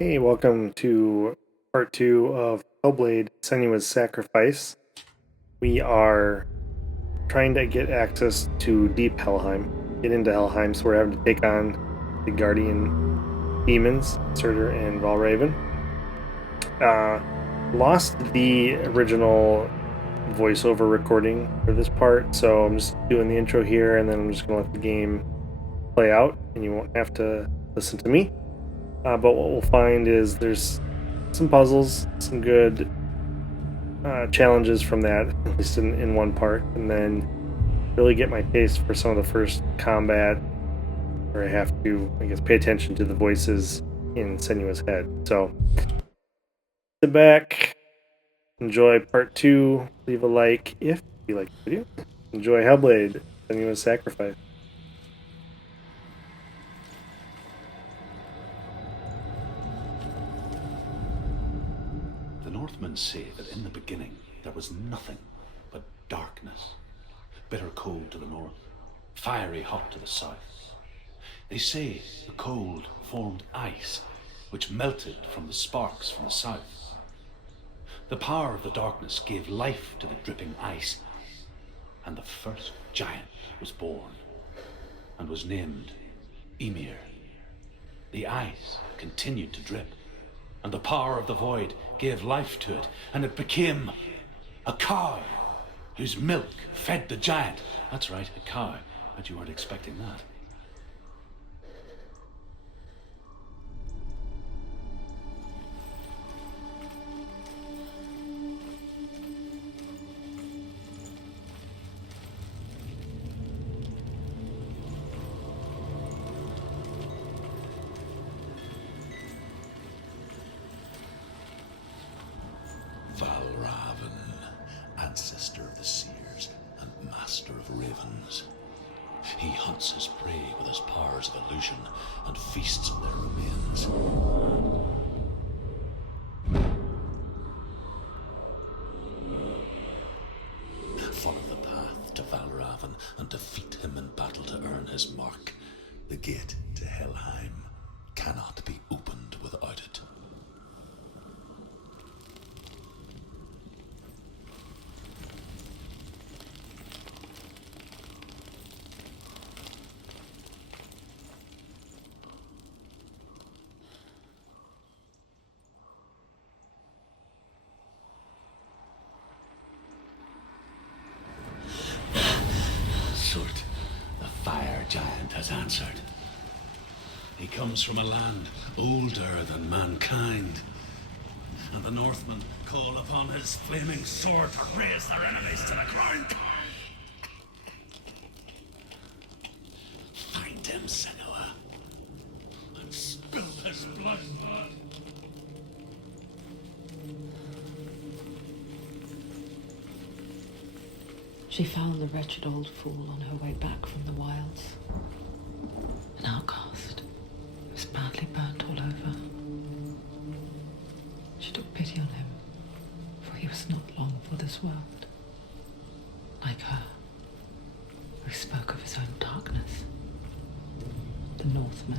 Hey, welcome to part two of Hellblade, Senua's Sacrifice. We are trying to get access to Deep Helheim, get into Helheim, so we're having to take on the Guardian demons, Surtr and Valraven. Lost the original voiceover recording for this part, so I'm just doing the intro here, and then I'm just going to let the game play out, and you won't have to listen to me. But what we'll find is there's some puzzles, some good challenges from that, at least in one part, and then really get my taste for some of the first combat where I have to, I guess, pay attention to the voices in Senua's head. So sit back, enjoy part two, leave a like if you like the video. Enjoy Hellblade, Senua's Sacrifice. The Northmen say that in the beginning there was nothing but darkness. Bitter cold to the north, fiery hot to the south. They say the cold formed ice, which melted from the sparks from the south. The power of the darkness gave life to the dripping ice, and the first giant was born, and was named Ymir. The ice continued to drip, and the power of the void gave life to it, and it became a cow whose milk fed the giant. That's right, a cow. But you weren't expecting that. Valraven, ancestor of the seers and master of ravens. He hunts his prey with his powers of illusion and feasts on their remains. Follow the path to Valraven and defeat him in battle to earn his mark. The gate to Helheim cannot be opened without it. Surtr, the fire giant, has answered. He comes from a land older than mankind, and the Northmen call upon his flaming sword to raise their enemies to the ground. Find him, Senua, and spill his blood. She found the wretched old fool on her way back from the wilds. An outcast. He was badly burnt all over. She took pity on him, for he was not long for this world. Like her, who spoke of his own darkness. The Northmen.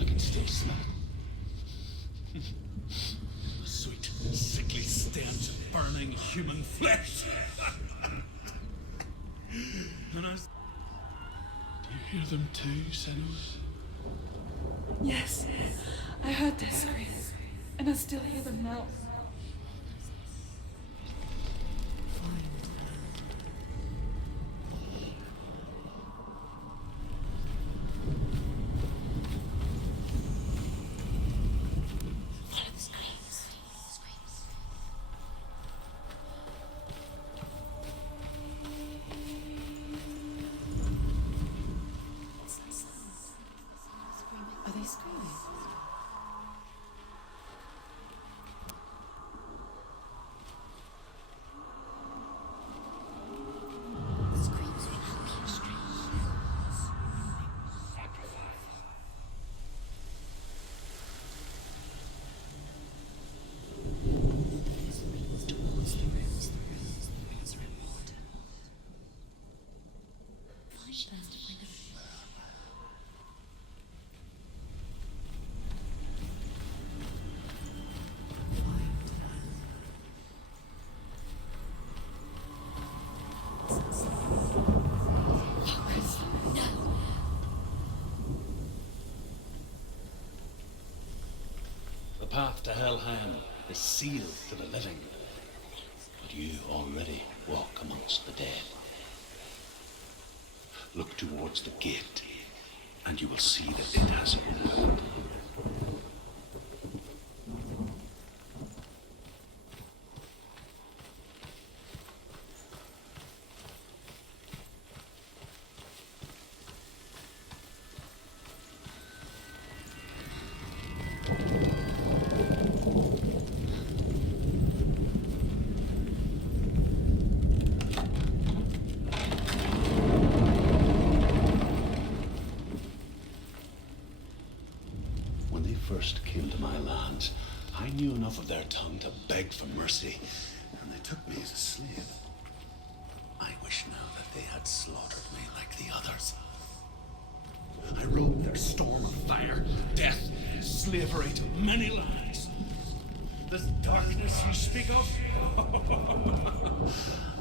I can still smell the sweet, sickly stench of burning human flesh. And I... Do you hear them too, Senua? Yes, I heard their screams, and I still hear them now. Are they screaming? The path to Helheim is sealed to the living, but you already walk amongst the dead. Look towards the gate, and you will see that it has opened. When they first came to my lands, I knew enough of their tongue to beg for mercy, and they took me as a slave. I wish now that they had slaughtered me like the others. I rode their storm of fire, death, slavery to many lands. This darkness you speak of?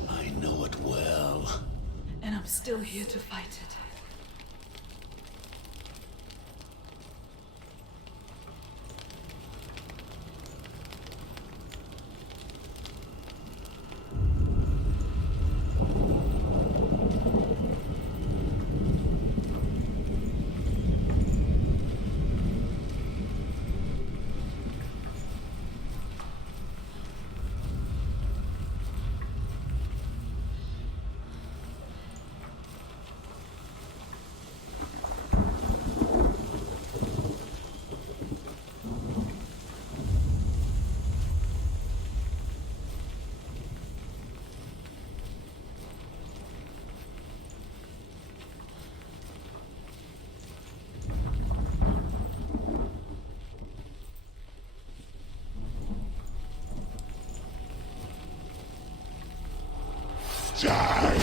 I know it well. And I'm still here to fight it. Die!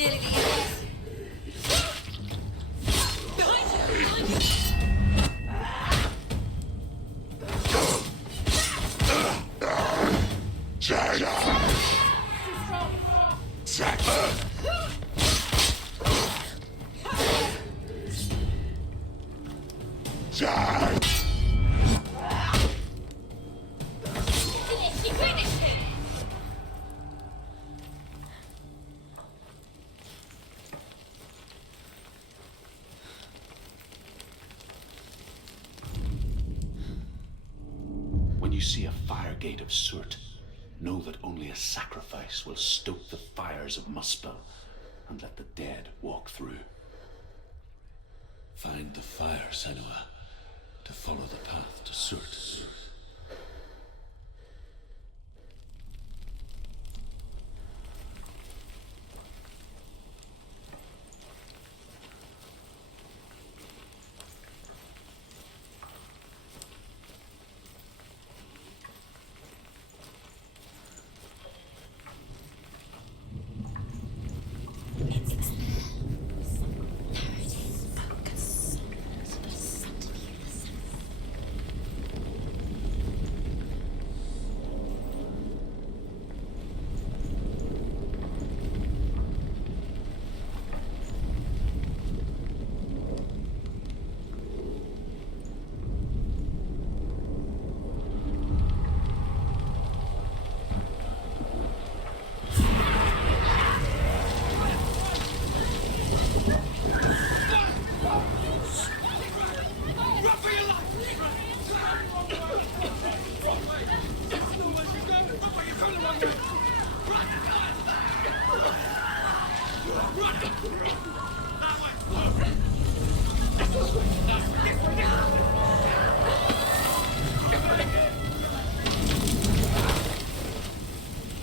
Nearly the end. When you see a fire gate of Surtr, know that only a sacrifice will stoke the fires of Muspel and let the dead walk through. Find the fire, Senua, to follow the path to Surtr.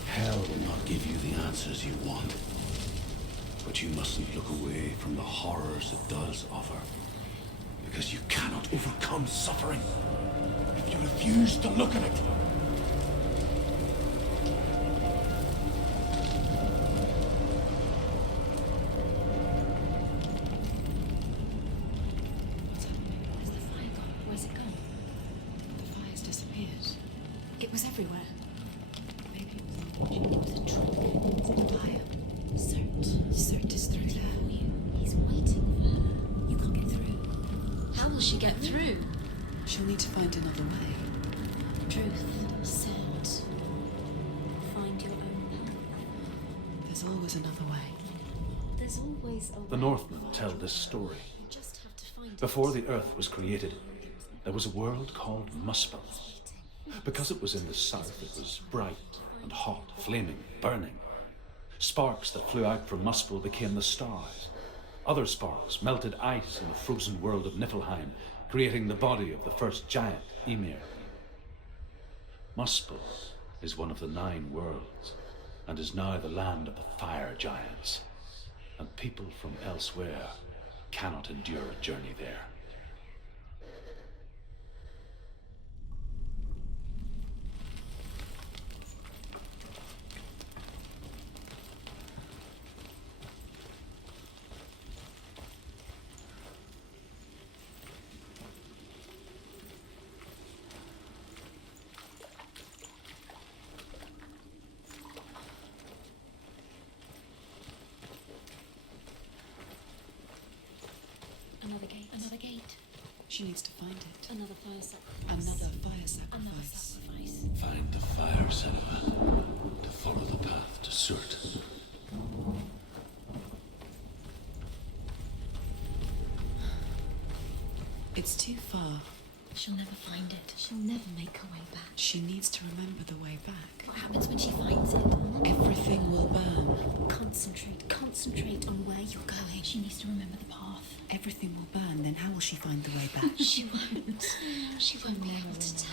Hell will not give you the answers you want. But you mustn't look away from the horrors it does offer. Because you cannot overcome suffering if you refuse to look at it. Where's the fire gone? Where's it gone? The fire's disappeared. It was everywhere. Maybe it was a trick. Fire. Surtr is through there. for you. He's waiting for her. You can't get through. How will she get through? She'll need to find another way. Truth, Surtr. Find your own path. There's always another way. There's always a way. The Northmen tell this story. You just have to find it. Before the Earth was created, there was a world called Muspel. Because it was in the south, it was bright and hot, flaming, burning. Sparks that flew out from Muspel became the stars. Other sparks melted ice in the frozen world of Niflheim, creating the body of the first giant, Ymir. Muspel is one of the 9 worlds, and is now the land of the fire giants. And people from elsewhere cannot endure a journey there. Another gate. Another gate. She needs to find it. Another fire sacrifice. Another fire Another sacrifice. sacrifice. Find the fire, Senua, to follow the path to Surtr. It's too far. She'll never find it. She'll never make her way back. She needs to remember the way back. What happens when she finds it? Everything will burn. Concentrate on where you're going. She needs to remember the path. Everything will burn, then how will she find the way back? She won't. She won't be able to tell.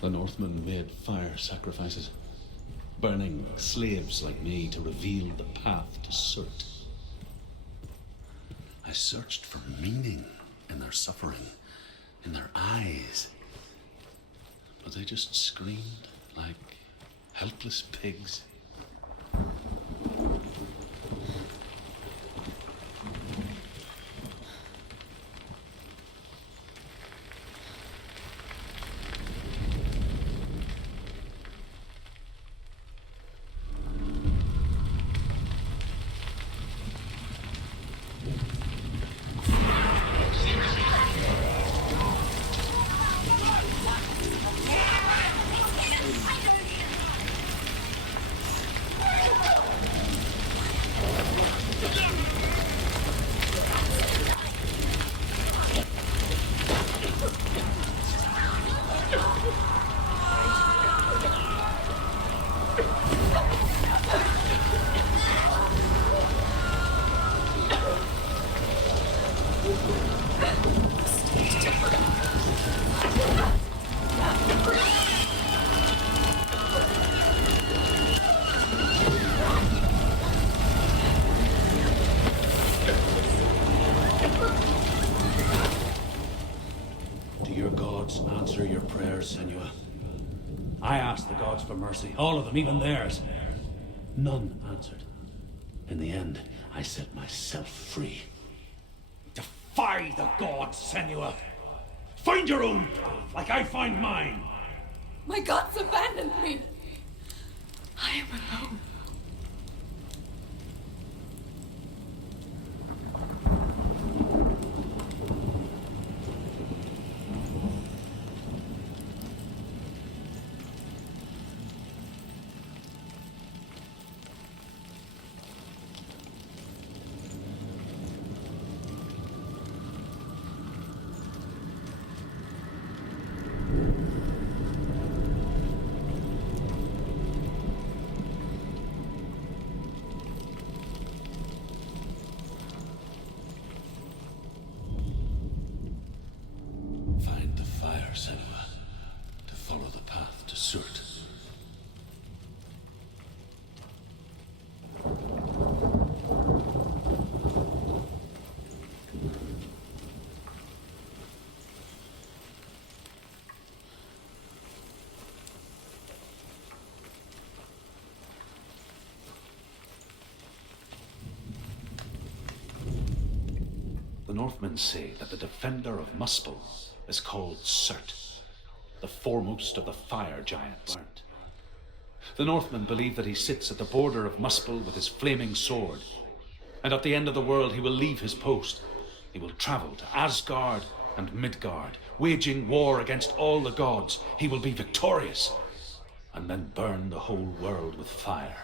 The Northmen made fire sacrifices, burning slaves like me to reveal the path to Surtr. I searched for meaning in their suffering, in their eyes. But they just screamed like helpless pigs. Do your gods answer your prayers, Senua? I asked the gods for mercy, all of them, even theirs. None answered. In the end, I set myself free. Defy the gods, Senua! Find your own path, like I find mine! My gods abandoned me. I am alone. Find the fire, Senua, to follow the path to Surtr. The Northmen say that the defender of Muspel is called Surtr, the foremost of the fire giants. The Northmen believe that he sits at the border of Muspel with his flaming sword, and at the end of the world he will leave his post. He will travel to Asgard and Midgard, waging war against all the gods. He will be victorious, and then burn the whole world with fire.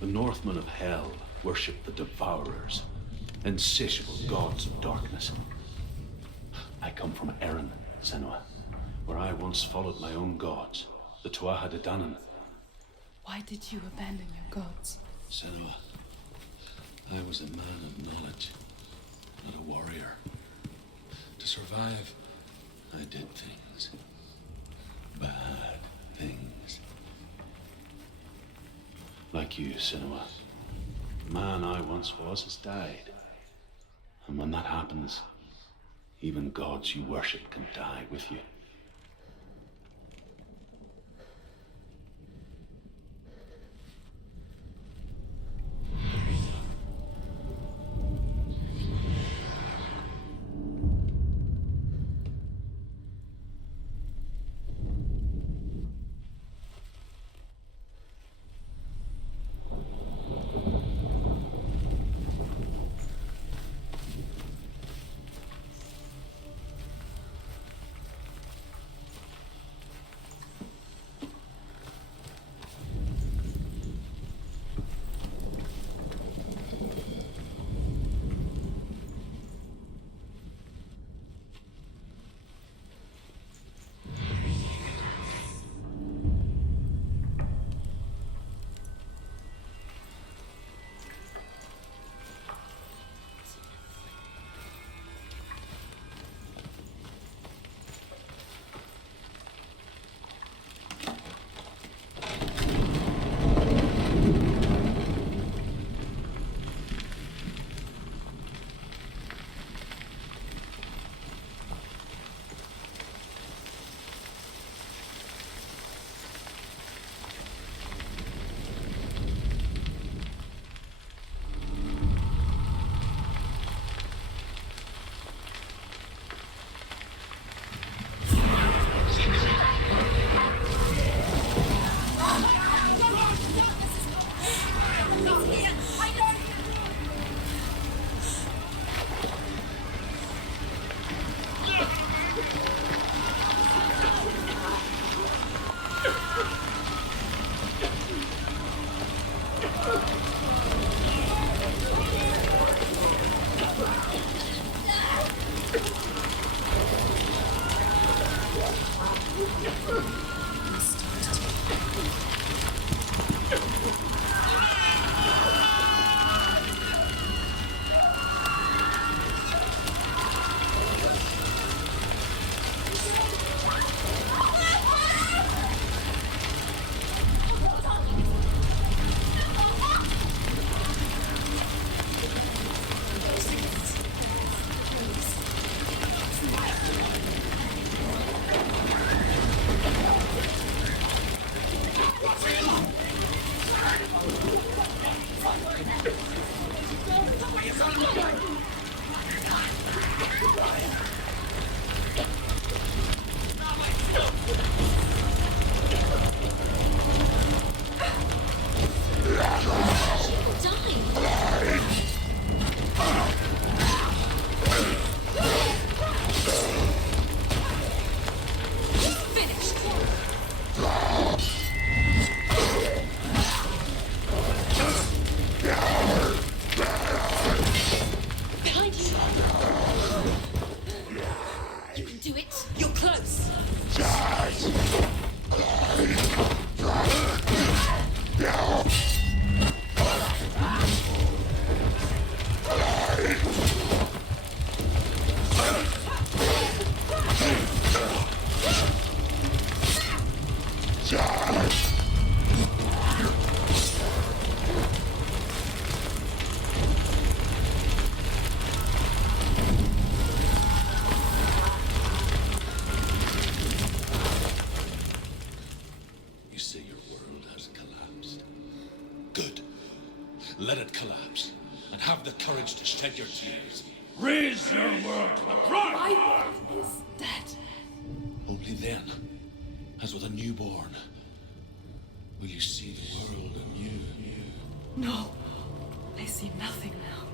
The Northmen of Hell worship the devourers, insatiable gods of darkness. I come from Erin, Senua, where I once followed my own gods, the Tuatha De Danann. Why did you abandon your gods? Senua, I was a man of knowledge, not a warrior. To survive, I did things. Bad things. Like you, Senua. The man I once was has died. And when that happens, even gods you worship can die with you. Let it collapse, and have the courage to shed your tears. Raise your world to the ground! My world is dead. Only then, as with a newborn, will you see the world anew. No, I see nothing now.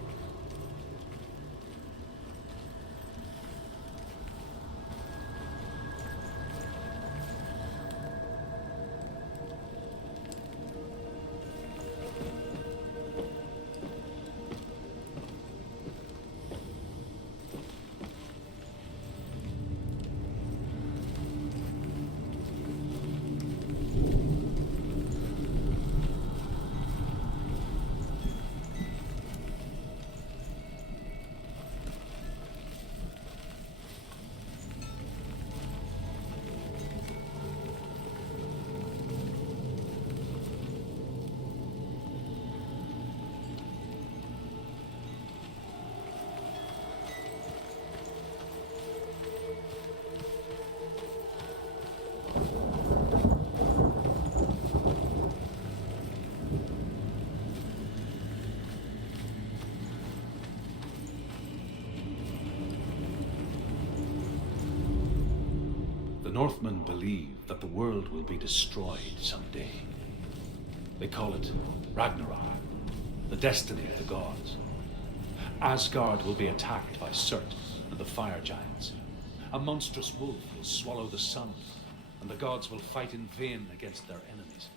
The Northmen believe that the world will be destroyed someday. They call it Ragnarok, the destiny of the gods. Asgard will be attacked by Surtr and the fire giants. A monstrous wolf will swallow the sun, and the gods will fight in vain against their enemies.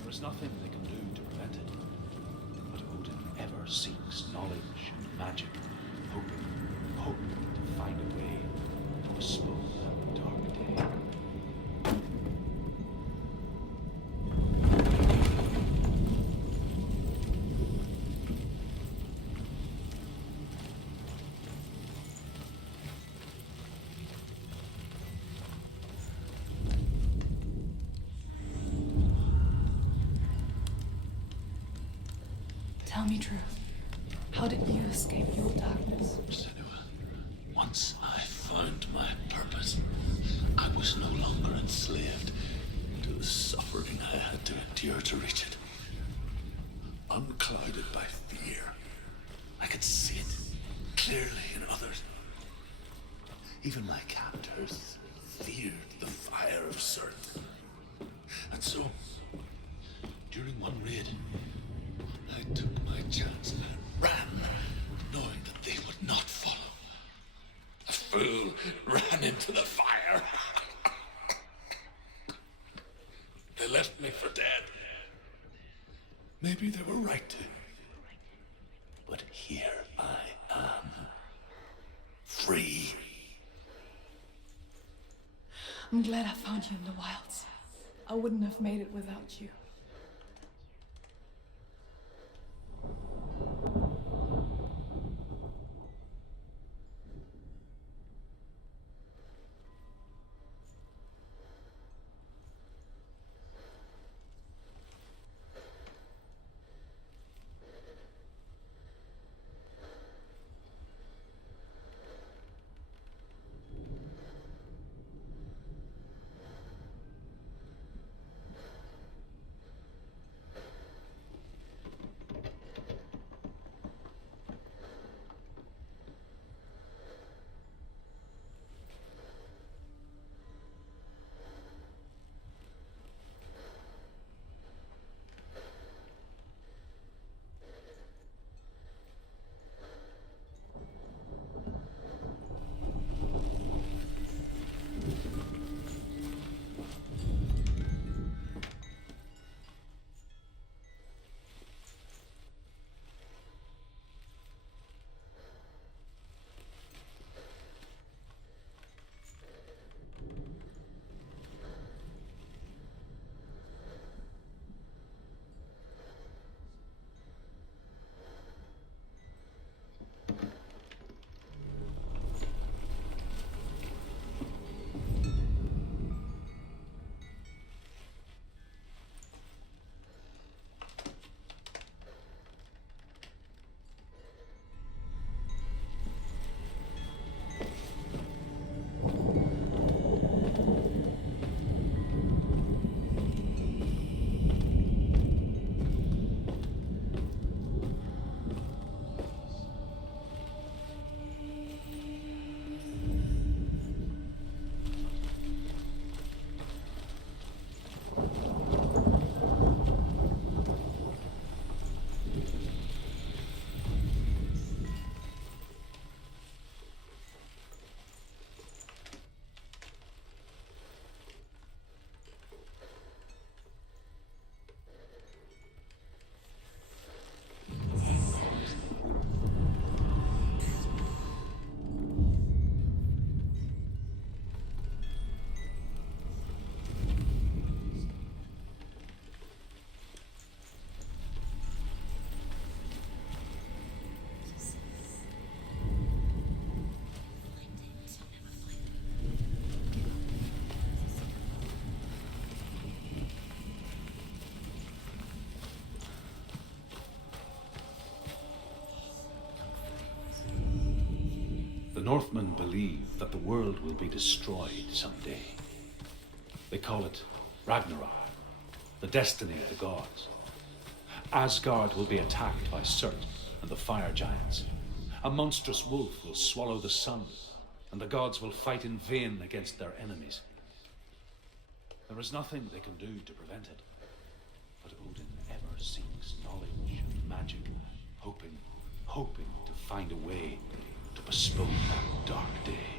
There is nothing they can do to prevent it, but Odin ever seeks knowledge and magic, hoping to find a way to dispose of the dark day. Tell me truth. How did you escape your darkness? Senua, once I found my purpose, I was no longer enslaved to the suffering I had to endure to reach it. Unclouded by fear, I could see it clearly in others. Even my captors feared the fire of Surtr. And so, during one raid, I took my chance and ran, knowing that they would not follow. A fool ran into the fire. They left me for dead. Maybe they were right to. But here I am. Free. I'm glad I found you in the wilds. I wouldn't have made it without you. The Northmen believe that the world will be destroyed someday. They call it Ragnarok, the destiny of the gods. Asgard will be attacked by Surtr and the fire giants. A monstrous wolf will swallow the sun, and the gods will fight in vain against their enemies. There is nothing they can do to prevent it. But Odin ever seeks knowledge and magic, hoping to find a way to postpone that dark day.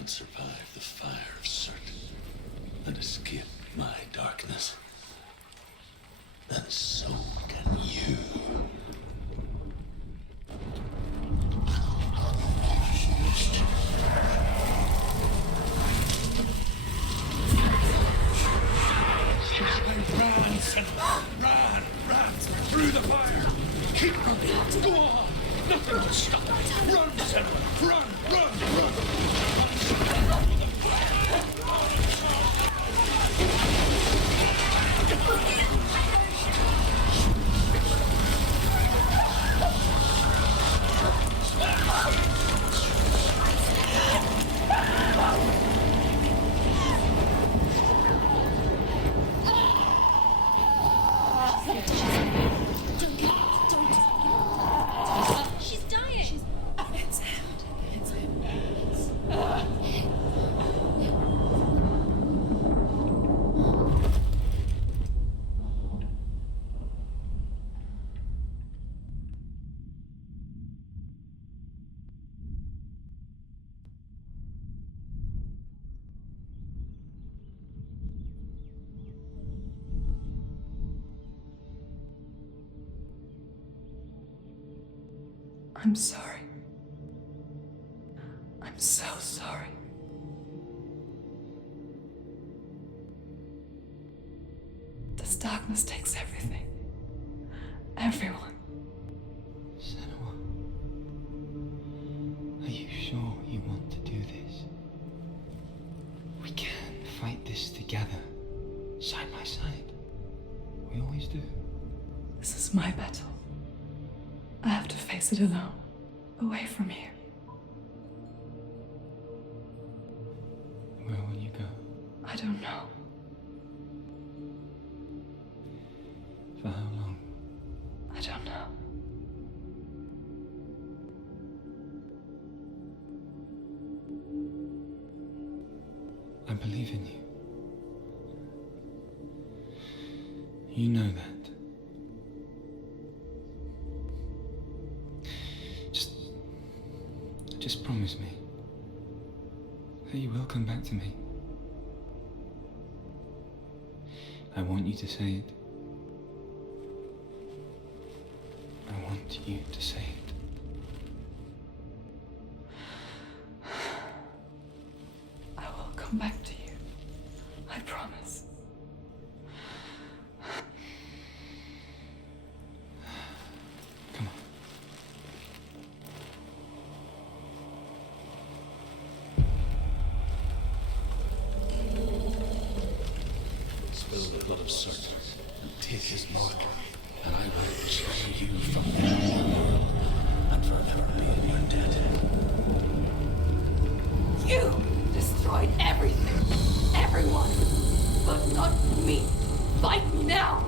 can survive the fire of Surtr and escape my darkness, then so can you. Run, Senua! Run! Through the fire! Keep running! Go on! Nothing will stop me! Run, Senua! Run! She's dying. It's him. I'm sorry. I'm so sorry. This darkness takes everything. Everyone. Senua, are you sure you want to do this? We can fight this together, side by side. We always do. This is my battle. I have to face it alone, away from here. Where will you go? I don't know. For how long? I don't know. I believe in you. You know that. Just promise me that you will come back to me. I want you to say it. I want you to say it. I will come back to you. I promise. Come on. Spill the blood of Surtr and take his mark, and I will tear you from the underworld and forever be in your debt. You destroyed everything, everyone, but not me. Fight me now.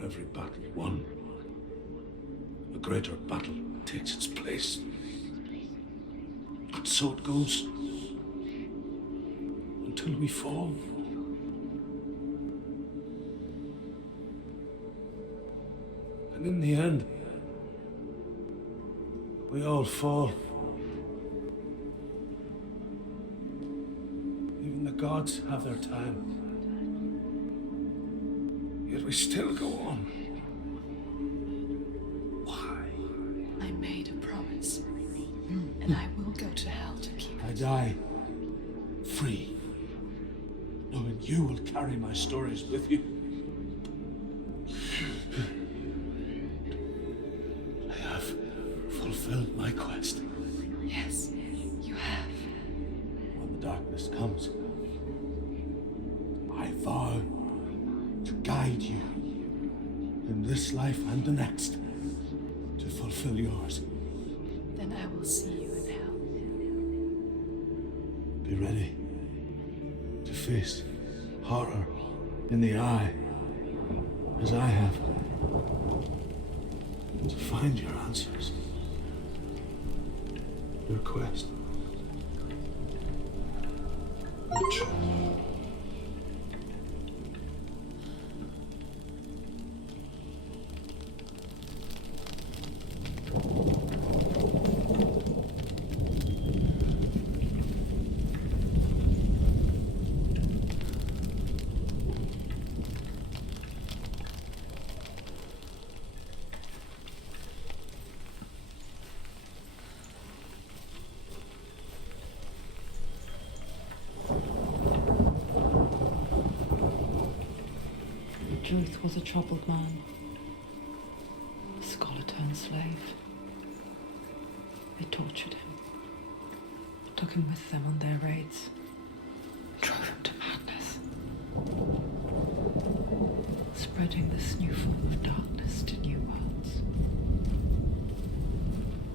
For every battle won, a greater battle takes its place. And so it goes. Until we fall. And in the end, we all fall. Even the gods have their time. Yet we still go on. Why? I made a promise, and I will go to hell to keep I it. die free, knowing you will carry my stories with you. I have fulfilled my quest. Yes, you have. When the darkness comes, I vow to guide you in this life and the next to fulfill yours. Then I will see you in hell. Be ready to face horror in the eye, as I have, to find your answers, your quest, your truth. Druth was a troubled man, a scholar turned slave. They tortured him, took him with them on their raids, drove him to madness, spreading this new form of darkness to new worlds,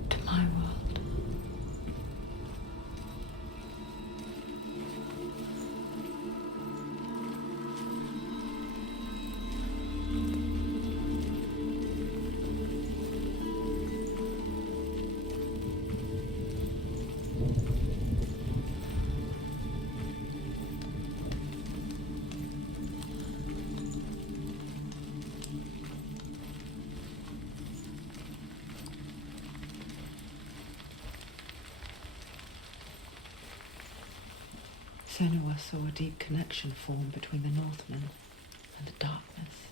to my world. Senua saw a deep connection form between the Northmen and the darkness.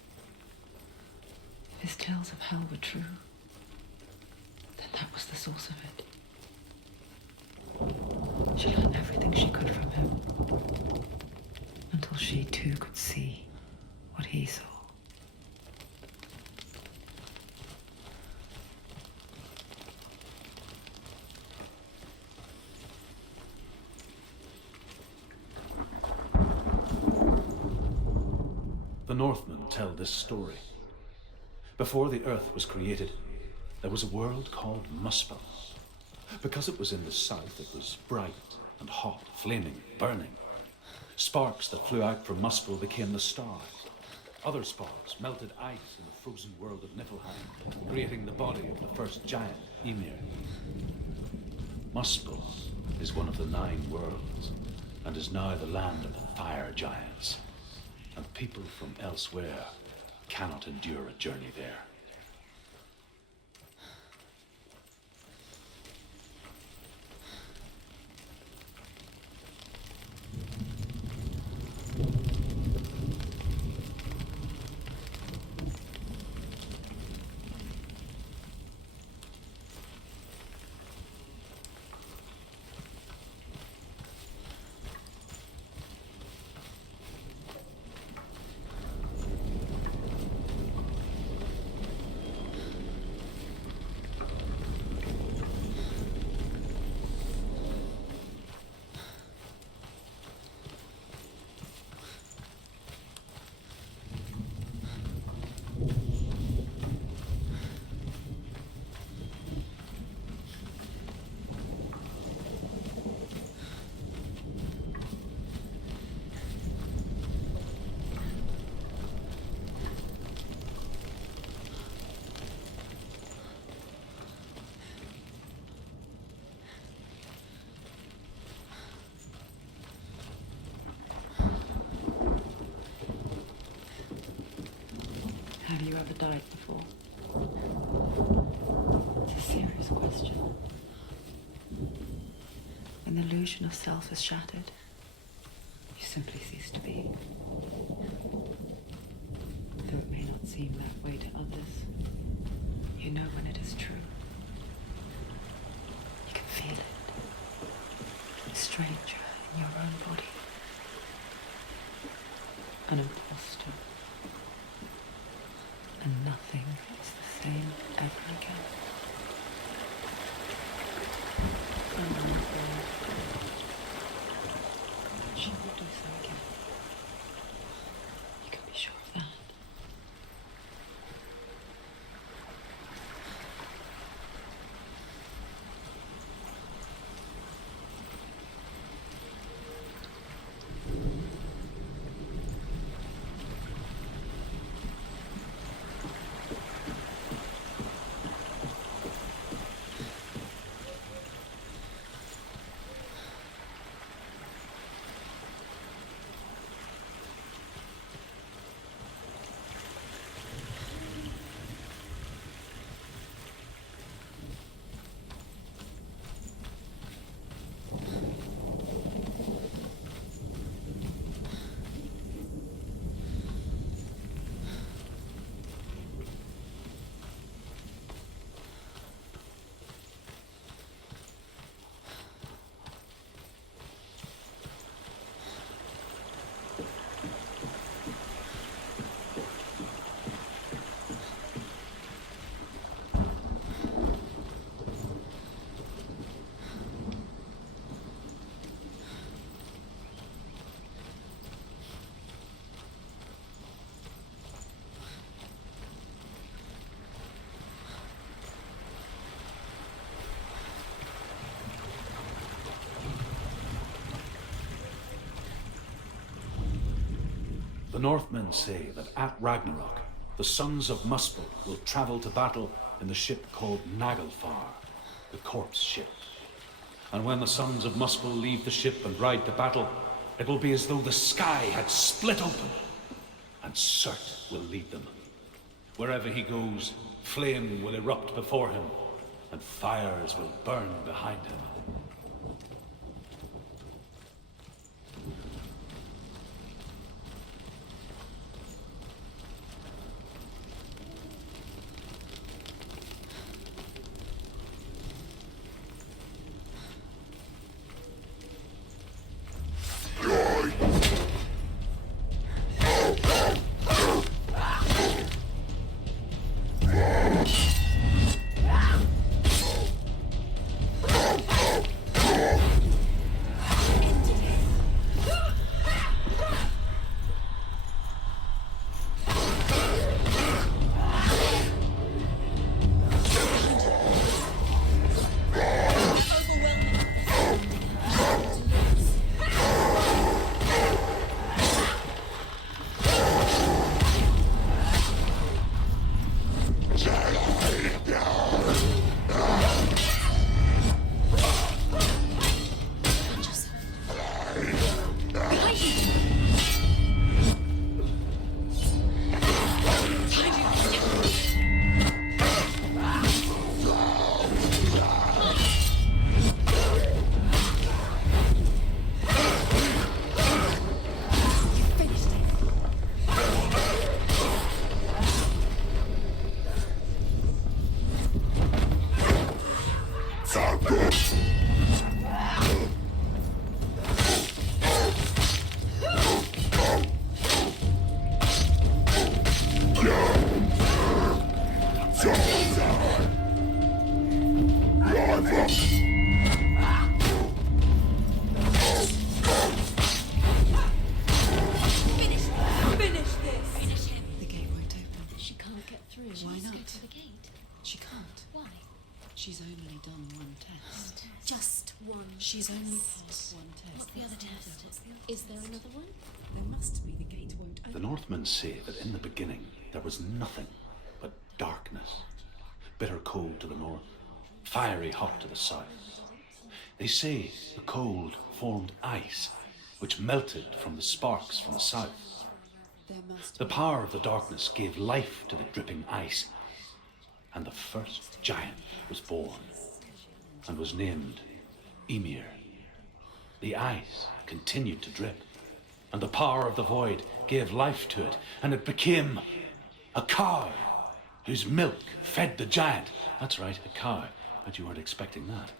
If his tales of hell were true, then that was the source of it. She learned everything she could from him, until she too could see what he saw. The Northmen tell this story. Before the earth was created, there was a world called Muspel. Because it was in the south, it was bright and hot, flaming, burning. Sparks that flew out from Muspel became the stars. Other sparks melted ice in the frozen world of Niflheim, creating the body of the first giant, Ymir. Muspel is one of the 9 worlds, and is now the land of the fire giants. And people from elsewhere cannot endure a journey there. ever died before? It's a serious question. When the illusion of self is shattered, you simply cease to be. Though it may not seem that way to others, you know when it is true. You can feel it. A stranger in your own body. An imposter. And nothing is the same ever again. She will do so again. You can be sure of that. The Northmen say that at Ragnarok, the sons of Muspel will travel to battle in the ship called Naglfar, the corpse ship. And when the sons of Muspel leave the ship and ride to battle, it will be as though the sky had split open, and Surtr will lead them. Wherever he goes, flame will erupt before him, and fires will burn behind him. She's only done one test. Just one. She's only test. passed one test. What's the other test? Is there another one? There must be. The gate won't open. The Northmen say that in the beginning there was nothing but darkness. Bitter cold to the north, fiery hot to the south. They say the cold formed ice, which melted from the sparks from the south. There must The be. power of the darkness gave life to the dripping ice, and the first giant was born, and was named Ymir. The ice continued to drip, and the power of the void gave life to it, and it became a cow whose milk fed the giant. That's right, a cow, but you weren't expecting that.